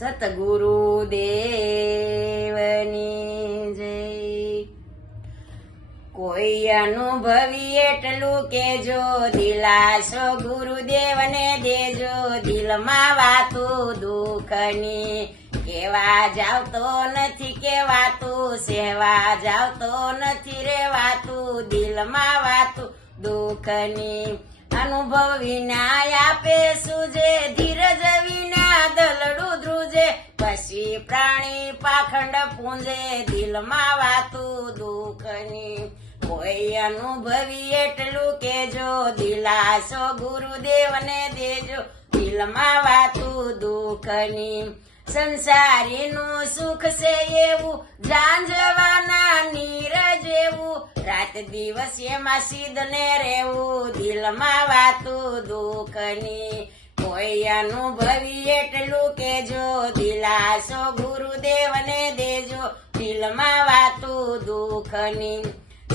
સતગુરુ દેવની જય। કોઈ અનુભવી એટલું કેજો, દિલાસો ગુરુદેવને દેજો, દિલમાં વાતું દુઃખની કેવા જાવતો નથી કેવાતું, સેવા જાવતો નથી રેવાતું, દિલમાં વાતું દુઃખની અનુભવ વિના આપે સુજે, ધીરજ વિના દલડું ધ્રુજે, પછી પ્રાણી પાખંડ પૂંજે, દિલમાં વાતું દુઃખની કોઈ અનુભવી એટલું કેજો, દિલાસો ગુરુદેવને દેજો, દિલમાં વાતું દુઃખની સંસારીનું સુખ છે એવું, ઝાંઝવાના નીર જેવું, રાત દિવસ એમાં સીધને રહેવું, દિલમાં વાતું દુઃખની કોઈ અનુભવી એટલું કેજો, દિલાસો ગુરુદેવને દેજો, દિલમાં વાતું દુઃખની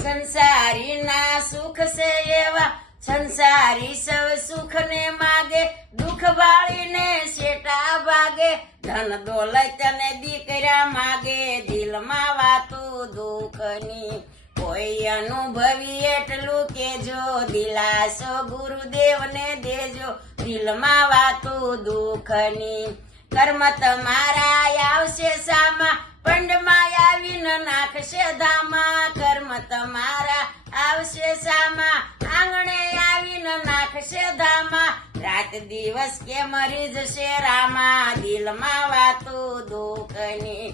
સંસારીના સુખ છે એવા, સંસારી સૌ સુખ ને માગે, દુઃખ વાળીને શેટા ભાગે, ધન દોલત ને દીકરા માગે, દિલમાં વાતું દુઃખની કોઈ અનુભવી એટલું કેજો, દિલાસો ગુરુદેવને દેજો, દિલમાં વાતું દુઃખની કર્મ તમારા આવશે સામા, પંડમાં આવીને નાખશે ધામા, કર્મ તમારા આવશે સામા, આંગણે આવીને નાખશે ધામા, રાત દિવસ કે મરી જશે રામા, દિલમાં વાતું દુઃખની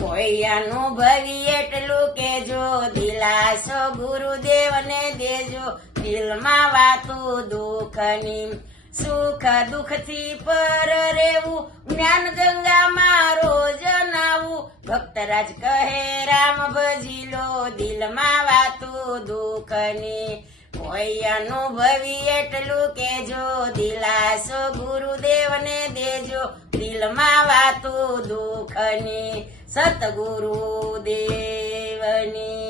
કોઈ અનુભવી એટલું કેજો, દિલાસો ગુરુદેવને દેજો, દિલમાં વાતું દુઃખની સુખ દુઃખથી પર રહેવું, જ્ઞાન ગંગામાં રોજ નાવું, ભક્તરાજ કહે રામ ભજી લો, દિલમાં વાતું દુઃખની કોઈ અનુભવી એટલું કેજો, દિલાસો ગુરુદેવને દેજો, દિલમાં વાતું દુઃખની સતગુરુ દેવની